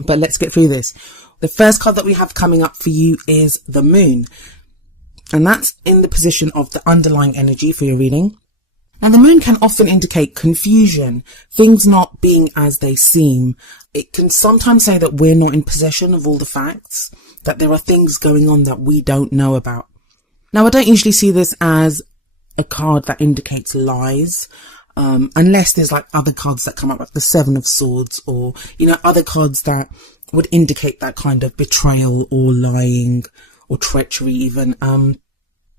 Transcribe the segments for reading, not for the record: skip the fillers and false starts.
But let's get through this. The first card that we have coming up for you is the Moon. And that's in the position of the underlying energy for your reading. Now, the Moon can often indicate confusion, things not being as they seem. It can sometimes say that we're not in possession of all the facts, that there are things going on that we don't know about. Now, I don't usually see this as a card that indicates lies, unless there's like other cards that come up, like the Seven of Swords, or, other cards that would indicate that kind of betrayal or lying or treachery even.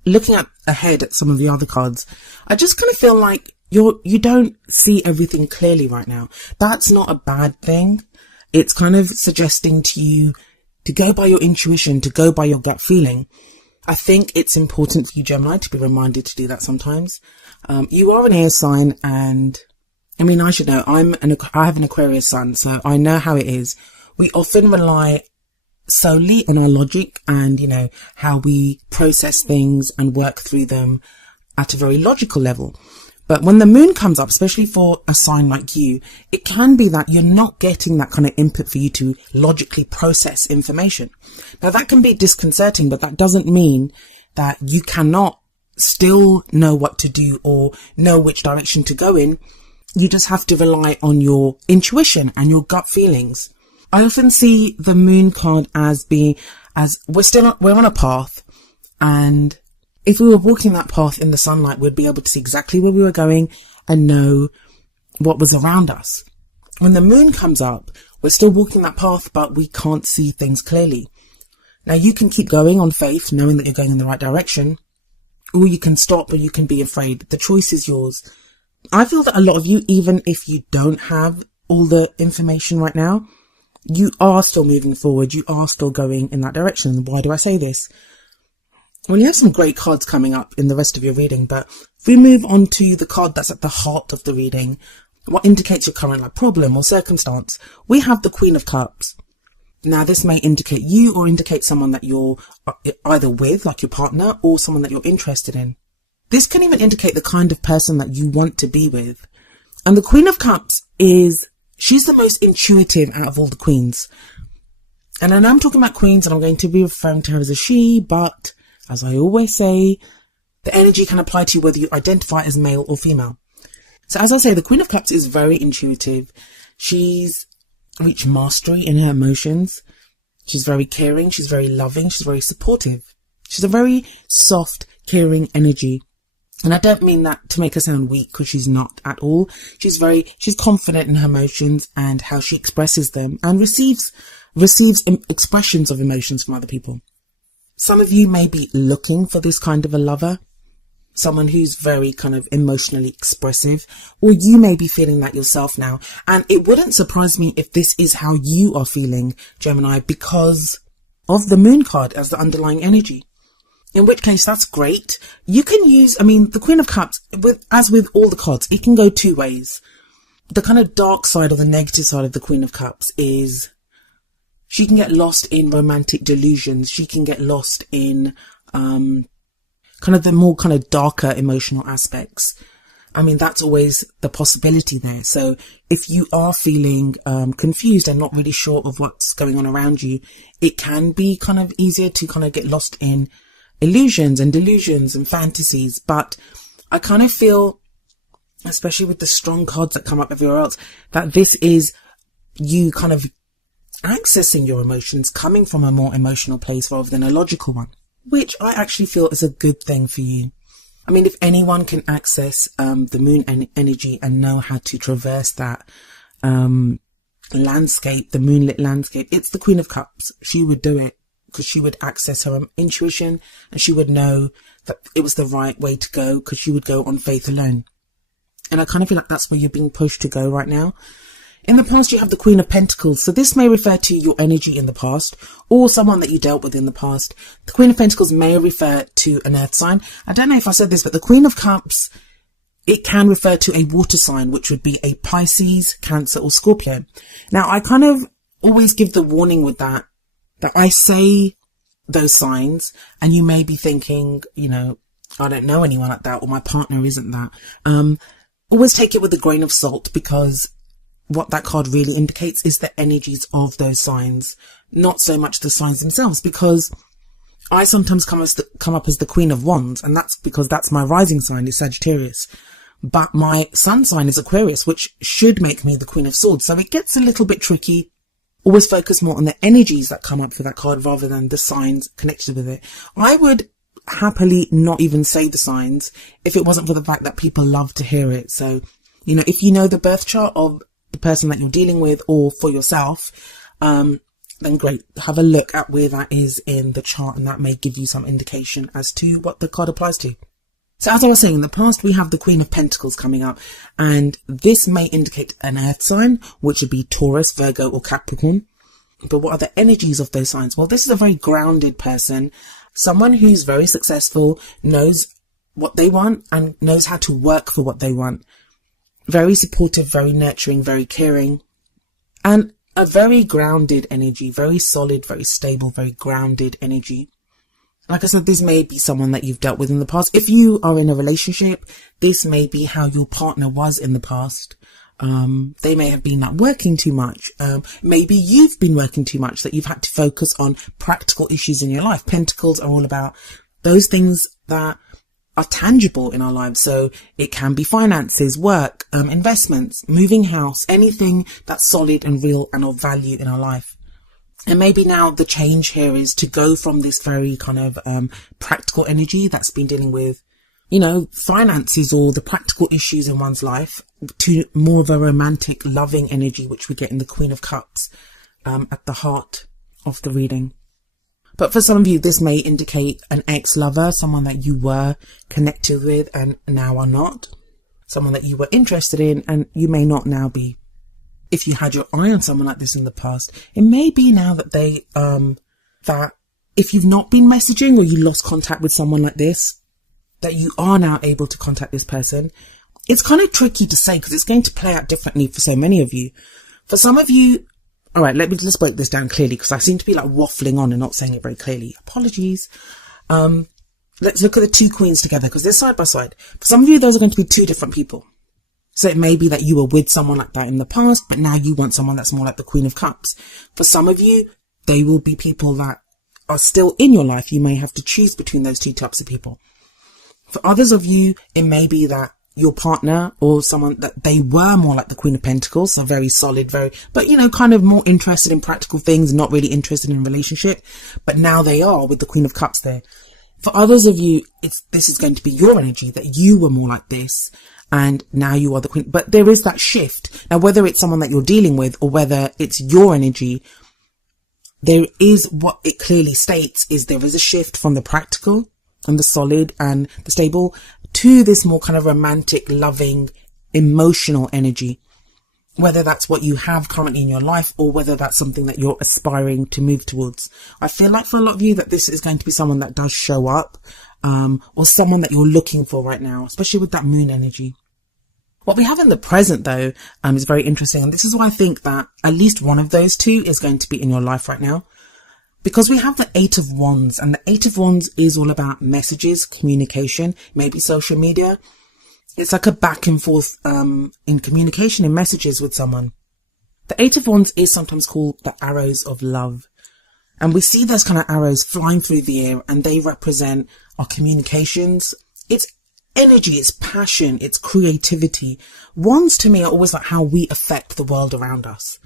Looking ahead at some of the other cards, I just kind of feel like you don't see everything clearly right now. That's not a bad thing. It's kind of suggesting to you to go by your intuition, to go by your gut feeling. I think it's important for you, Gemini, to be reminded to do that sometimes. You are an air sign, and I should know, I have an Aquarius sun, so I know how it is. We often rely solely on our logic and, how we process things and work through them at a very logical level. But when the Moon comes up, especially for a sign like you, it can be that you're not getting that kind of input for you to logically process information. Now, that can be disconcerting, but that doesn't mean that you cannot still know what to do or know which direction to go in. You just have to rely on your intuition and your gut feelings. I often see the Moon card as we're on a path, and if we were walking that path in the sunlight, we'd be able to see exactly where we were going and know what was around us. When the Moon comes up, we're still walking that path, but we can't see things clearly. Now, you can keep going on faith, knowing that you're going in the right direction, or you can stop, or you can be afraid. The choice is yours. I feel that a lot of you, even if you don't have all the information right now, you are still moving forward. You are still going in that direction. Why do I say this? Well, you have some great cards coming up in the rest of your reading, but if we move on to the card that's at the heart of the reading, what indicates your current problem or circumstance, we have the Queen of Cups. Now, this may indicate you or indicate someone that you're either with, like your partner, or someone that you're interested in. This can even indicate the kind of person that you want to be with. And the Queen of Cups she's the most intuitive out of all the queens. And I know I'm talking about queens, and I'm going to be referring to her as a she, but as I always say, the energy can apply to you whether you identify as male or female. So as I say, the Queen of Cups is very intuitive. She's reached mastery in her emotions. She's very caring. She's very loving. She's very supportive. She's a very soft, caring energy. And I don't mean that to make her sound weak, because she's not at all. She's confident in her emotions and how she expresses them, and receives expressions of emotions from other people. Some of you may be looking for this kind of a lover, someone who's very kind of emotionally expressive, or you may be feeling that yourself now. And it wouldn't surprise me if this is how you are feeling, Gemini, because of the Moon card as the underlying energy. In which case, that's great. You can use, the Queen of Cups, as with all the cards, it can go two ways. The kind of dark side or the negative side of the Queen of Cups is she can get lost in romantic delusions. She can get lost in kind of the more kind of darker emotional aspects. That's always the possibility there. So if you are feeling confused and not really sure of what's going on around you, it can be kind of easier to kind of get lost in illusions and delusions and fantasies. But I kind of feel, especially with the strong cards that come up everywhere else, that this is you kind of accessing your emotions, coming from a more emotional place rather than a logical one, which I actually feel is a good thing for you. If anyone can access the Moon energy and know how to traverse that landscape, the moonlit landscape, it's the Queen of Cups. She would do it, because she would access her intuition, and she would know that it was the right way to go, because she would go on faith alone. And I kind of feel like that's where you're being pushed to go right now. In the past, you have the Queen of Pentacles. So this may refer to your energy in the past, or someone that you dealt with in the past. The Queen of Pentacles may refer to an earth sign. I don't know if I said this, but the Queen of Cups, it can refer to a water sign, which would be a Pisces, Cancer, or Scorpio. Now, I kind of always give the warning with that I say those signs, and you may be thinking, I don't know anyone like that, or my partner isn't that. Always take it with a grain of salt, because what that card really indicates is the energies of those signs, not so much the signs themselves, because I sometimes come up as the Queen of Wands, and that's because that's my rising sign is Sagittarius. But my sun sign is Aquarius, which should make me the Queen of Swords. So it gets a little bit tricky. Always focus more on the energies that come up for that card rather than the signs connected with it. I would happily not even say the signs if it wasn't for the fact that people love to hear it. So, if you know the birth chart of the person that you're dealing with or for yourself, then great. Have a look at where that is in the chart, and that may give you some indication as to what the card applies to. So as I was saying, in the past, we have the Queen of Pentacles coming up, and this may indicate an earth sign, which would be Taurus, Virgo, or Capricorn. But what are the energies of those signs? Well, this is a very grounded person, someone who's very successful, knows what they want and knows how to work for what they want. Very supportive, very nurturing, very caring, and a very grounded energy, very solid, very stable, very grounded energy. Like I said, this may be someone that you've dealt with in the past. If you are in a relationship, this may be how your partner was in the past. They may have been working too much. Maybe you've been working too much, that you've had to focus on practical issues in your life. Pentacles are all about those things that are tangible in our lives. So it can be finances, work, investments, moving house, anything that's solid and real and of value in our life. And maybe now the change here is to go from this very kind of practical energy that's been dealing with, finances or the practical issues in one's life, to more of a romantic, loving energy, which we get in the Queen of Cups at the heart of the reading. But for some of you, this may indicate an ex-lover, someone that you were connected with and now are not, someone that you were interested in and you may not now be. If you had your eye on someone like this in the past, it may be now that that if you've not been messaging or you lost contact with someone like this, that you are now able to contact this person. It's kind of tricky to say because it's going to play out differently for so many of you. For some of you, all right, let's break this down clearly because I seem to be waffling on and not saying it very clearly. Apologies. Let's look at the two queens together because they're side by side. For some of you, those are going to be two different people. So it may be that you were with someone like that in the past, but now you want someone that's more like the Queen of Cups. For some of you, they will be people that are still in your life. You may have to choose between those two types of people. For others of you, it may be that your partner or someone that they were more like the Queen of Pentacles, so very solid, but kind of more interested in practical things, not really interested in a relationship, but now they are with the Queen of Cups there. For others of you, this is going to be your energy, that you were more like this and now you are the Queen. But there is that shift. Now, whether it's someone that you're dealing with or whether it's your energy, there is what it clearly states is there is a shift from the practical and the solid and the stable to this more kind of romantic, loving, emotional energy. Whether that's what you have currently in your life or whether that's something that you're aspiring to move towards. I feel like for a lot of you that this is going to be someone that does show up, or someone that you're looking for right now, especially with that moon energy. What we have in the present though, is very interesting. And this is why I think that at least one of those two is going to be in your life right now. Because we have the Eight of Wands, and the Eight of Wands is all about messages, communication, maybe social media. It's like a back and forth in communication, in messages with someone. The Eight of Wands is sometimes called the arrows of love. And we see those kind of arrows flying through the air, and they represent our communications. It's energy, it's passion, it's creativity. Wands to me are always like how we affect the world around us.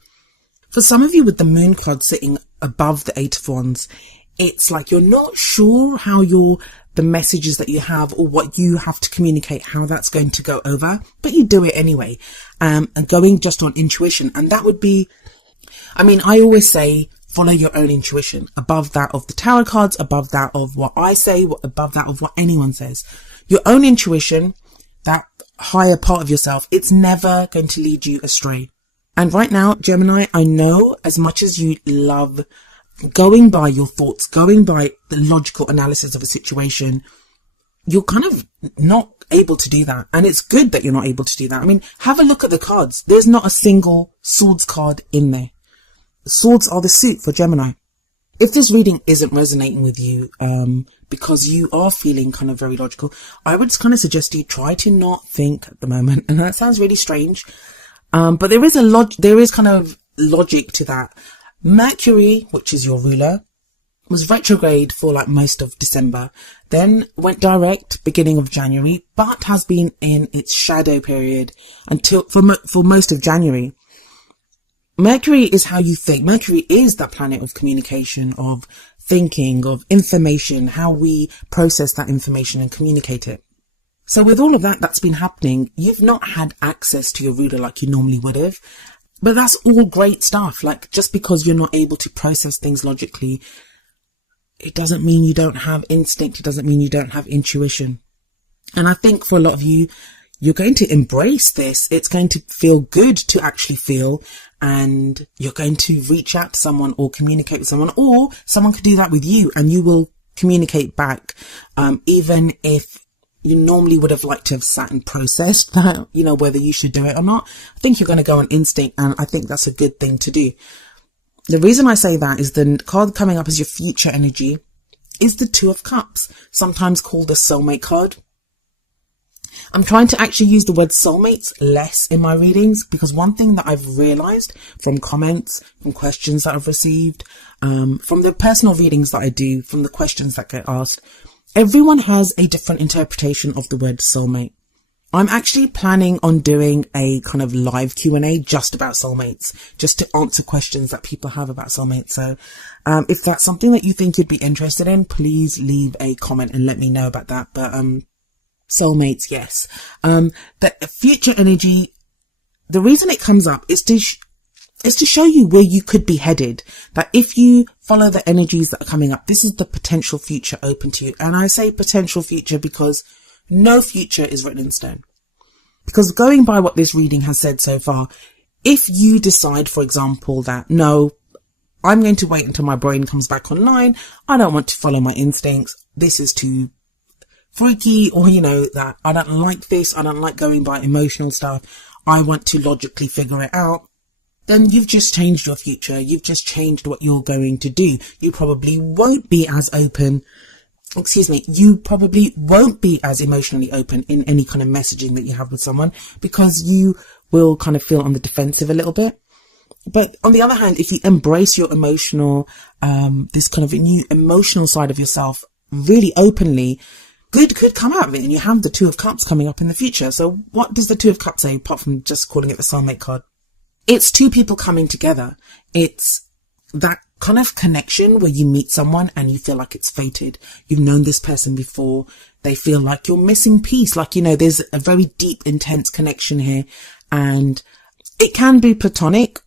For some of you with the moon card sitting above the Eight of Wands, it's like you're not sure how the messages that you have or what you have to communicate, how that's going to go over, but you do it anyway, and going just on intuition. And that would be, I always say, follow your own intuition above that of the tarot cards, above that of what I say, above that of what anyone says. Your own intuition, that higher part of yourself, it's never going to lead you astray. And right now, Gemini, I know as much as you love going by your thoughts, going by the logical analysis of a situation, you're kind of not able to do that. And it's good that you're not able to do that. Have a look at the cards. There's not a single swords card in there. Swords are the suit for Gemini. If this reading isn't resonating with you, because you are feeling kind of very logical, I would kind of suggest you try to not think at the moment. And that sounds really strange. But there is kind of logic to that. Mercury, which is your ruler, was retrograde for like most of December, then went direct beginning of January, but has been in its shadow period until for most of January. Mercury is how you think. Mercury is that planet of communication, of thinking, of information, how we process that information and communicate it. So with all of that that's been happening, you've not had access to your ruler like you normally would have. But that's all great stuff. Like, just because you're not able to process things logically, it doesn't mean you don't have instinct. It doesn't mean you don't have intuition. And I think for a lot of you, you're going to embrace this. It's going to feel good to actually feel, and you're going to reach out to someone or communicate with someone, or someone could do that with you and you will communicate back. Even if you normally would have liked to have sat and processed that, whether you should do it or not. I think you're going to go on instinct, and I think that's a good thing to do. The reason I say that is the card coming up as your future energy is the Two of Cups, sometimes called the soulmate card. I'm trying to actually use the word soulmates less in my readings, because one thing that I've realized from comments, from questions that I've received, from the personal readings that I do, from the questions that get asked, everyone has a different interpretation of the word soulmate. I'm actually planning on doing a kind of live Q&A just about soulmates, just to answer questions that people have about soulmates. So if that's something that you think you'd be interested in, please leave a comment and let me know about that. But soulmates, yes. The future energy, the reason it comes up is to show you where you could be headed. That if you follow the energies that are coming up, this is the potential future open to you. And I say potential future because no future is written in stone. Because going by what this reading has said so far, if you decide, for example, that no, I'm going to wait until my brain comes back online, I don't want to follow my instincts, this is too freaky, or that I don't like this, I don't like going by emotional stuff, I want to logically figure it out, then you've just changed your future. You've just changed what you're going to do. You probably won't be as open. You probably won't be as emotionally open in any kind of messaging that you have with someone, because you will kind of feel on the defensive a little bit. But on the other hand, if you embrace your emotional, this kind of a new emotional side of yourself really openly, good could come out of it. And you have the Two of Cups coming up in the future. So what does the Two of Cups say, apart from just calling it the soulmate card? It's two people coming together. It's that kind of connection where you meet someone and you feel like it's fated. You've known this person before. They feel like you're missing piece. Like, there's a very deep, intense connection here. And it can be platonic,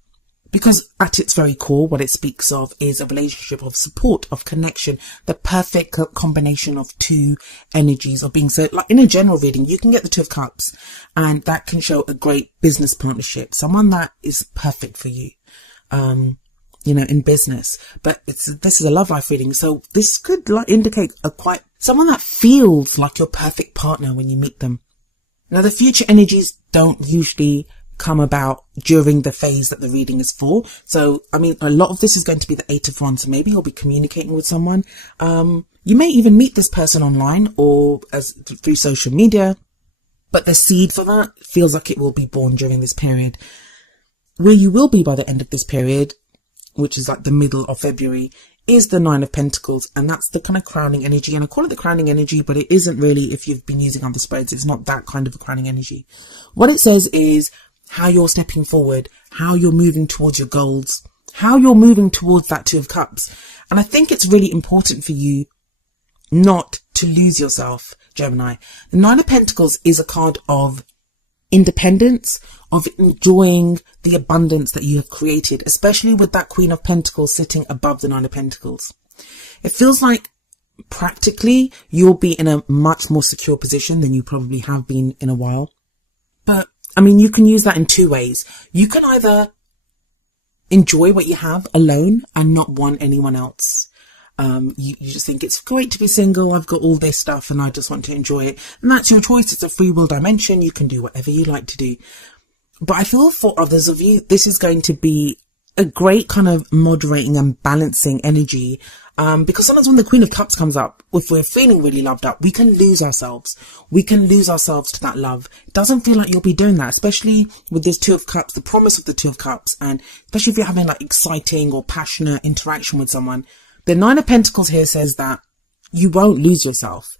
because at its very core, what it speaks of is a relationship of support, of connection, the perfect combination of two energies of being. So like in a general reading, you can get the Two of Cups, and that can show a great business partnership, someone that is perfect for you, in business. But this is a love life reading. So this could indicate someone that feels like your perfect partner when you meet them. Now, the future energies don't usually come about during the phase that the reading is for. So, a lot of this is going to be the Eight of Wands. So maybe you'll be communicating with someone. You may even meet this person online or through social media, but the seed for that feels like it will be born during this period. Where you will be by the end of this period, which is like the middle of February, is the Nine of Pentacles, and that's the kind of crowning energy. And I call it the crowning energy, but it isn't really, if you've been using other spreads, it's not that kind of a crowning energy. What it says is how you're stepping forward, how you're moving towards your goals, how you're moving towards that Two of Cups. And I think it's really important for you not to lose yourself, Gemini. The Nine of Pentacles is a card of independence, of enjoying the abundance that you have created, especially with that Queen of Pentacles sitting above the Nine of Pentacles. It feels like practically you'll be in a much more secure position than you probably have been in a while. But you can use that in two ways. You can either enjoy what you have alone and not want anyone else. You just think it's great to be single. I've got all this stuff and I just want to enjoy it. And that's your choice. It's a free will dimension. You can do whatever you like to do. But I feel for others of you, this is going to be a great kind of moderating and balancing energy. Because sometimes when the Queen of Cups comes up, if we're feeling really loved up, we can lose ourselves. We can lose ourselves to that love. It doesn't feel like you'll be doing that, especially with this Two of Cups, the promise of the Two of Cups. And especially if you're having like exciting or passionate interaction with someone. The Nine of Pentacles here says that you won't lose yourself.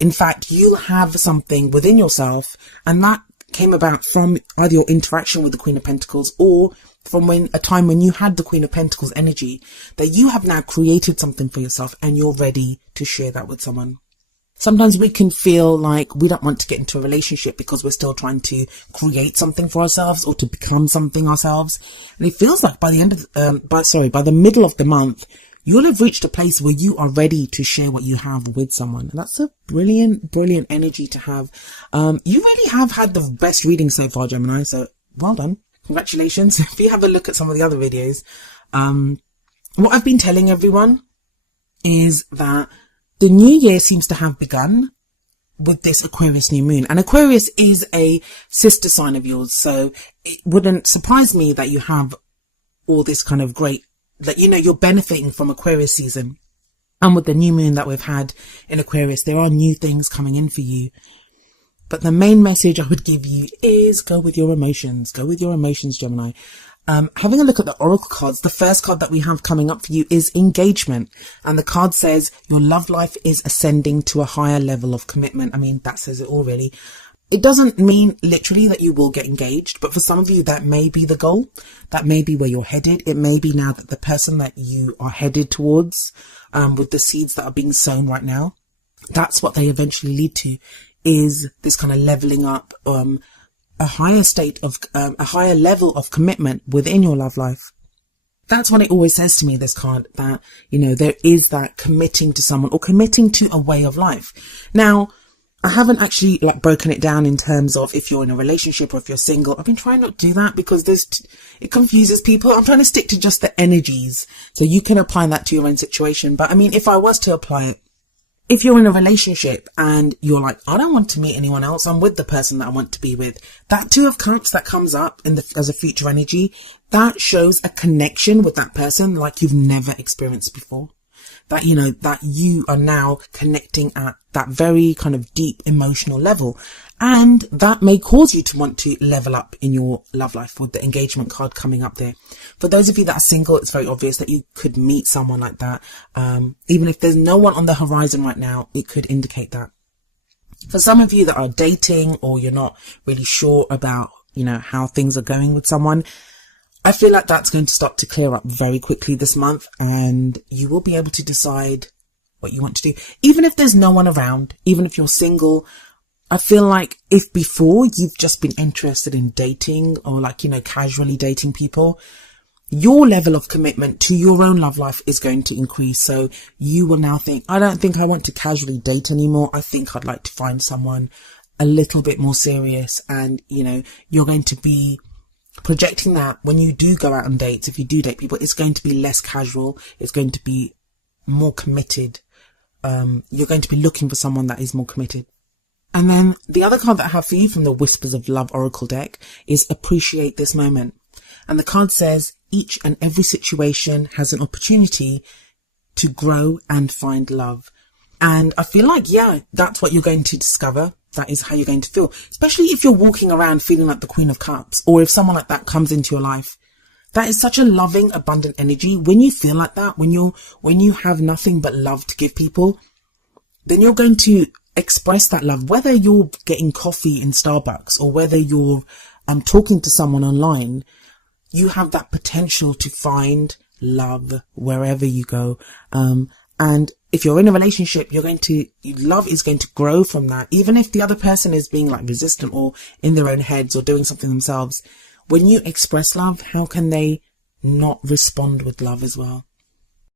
In fact, you'll have something within yourself, and that came about from either your interaction with the Queen of Pentacles or from a time when you had the Queen of Pentacles energy, that you have now created something for yourself and you're ready to share that with someone. Sometimes we can feel like we don't want to get into a relationship because we're still trying to create something for ourselves or to become something ourselves. And it feels like by the middle of the month, you'll have reached a place where you are ready to share what you have with someone. And that's a brilliant, brilliant energy to have. You really have had the best reading so far, Gemini. So well done. Congratulations. If you have a look at some of the other videos, what I've been telling everyone is that the new year seems to have begun with this Aquarius new moon. And Aquarius is a sister sign of yours. So it wouldn't surprise me that you have all this kind of great, that, you know, you're benefiting from Aquarius season. And with the new moon that we've had in Aquarius, there are new things coming in for you. But the main message I would give you is go with your emotions. Go with your emotions, Gemini. Having a look at the oracle cards, the first card that we have coming up for you is engagement. And the card says your love life is ascending to a higher level of commitment. I mean, that says it all, really. It doesn't mean literally that you will get engaged, but for some of you, that may be the goal. That may be where you're headed. It may be now that the person that you are headed towards, with the seeds that are being sown right now, that's what they eventually lead to, is this kind of leveling up, a higher state of, a higher level of commitment within your love life. That's what it always says to me, this card, that, you know, there is that committing to someone or committing to a way of life. Now, I haven't actually like broken it down in terms of if you're in a relationship or if you're single. I've been trying not to do that because it confuses people. I'm trying to stick to just the energies so you can apply that to your own situation. But I mean, if I was to apply it, if you're in a relationship and you're like, I don't want to meet anyone else, I'm with the person that I want to be with, that Two of Cups that comes up as a future energy, that shows a connection with that person like you've never experienced before. That, you know, that you are now connecting at that very kind of deep emotional level. And that may cause you to want to level up in your love life with the engagement card coming up there. For those of you that are single, it's very obvious that you could meet someone like that. Even if there's no one on the horizon right now, it could indicate that. For some of you that are dating or you're not really sure about, you know, how things are going with someone, I feel like that's going to start to clear up very quickly this month, and you will be able to decide what you want to do. Even if there's no one around, even if you're single, I feel like if before you've just been interested in dating or like, you know, casually dating people, your level of commitment to your own love life is going to increase. So you will now think, I don't think I want to casually date anymore. I think I'd like to find someone a little bit more serious. And, you know, you're going to be projecting that when you do go out on dates, if you do date people, it's going to be less casual. It's going to be more committed. You're going to be looking for someone that is more committed. And then the other card that I have for you from the Whispers of Love Oracle deck is appreciate this moment. And the card says each and every situation has an opportunity to grow and find love. And I feel like, yeah, that's what you're going to discover. That is how you're going to feel, especially if you're walking around feeling like the Queen of Cups, or if someone like that comes into your life. That is such a loving, abundant energy. When you feel like that, when you have nothing but love to give people, then you're going to express that love, whether you're getting coffee in Starbucks or whether you're talking to someone online. You have that potential to find love wherever you go. And if you're in a relationship, love is going to grow from that. Even if the other person is being like resistant or in their own heads or doing something themselves, when you express love, how can they not respond with love as well?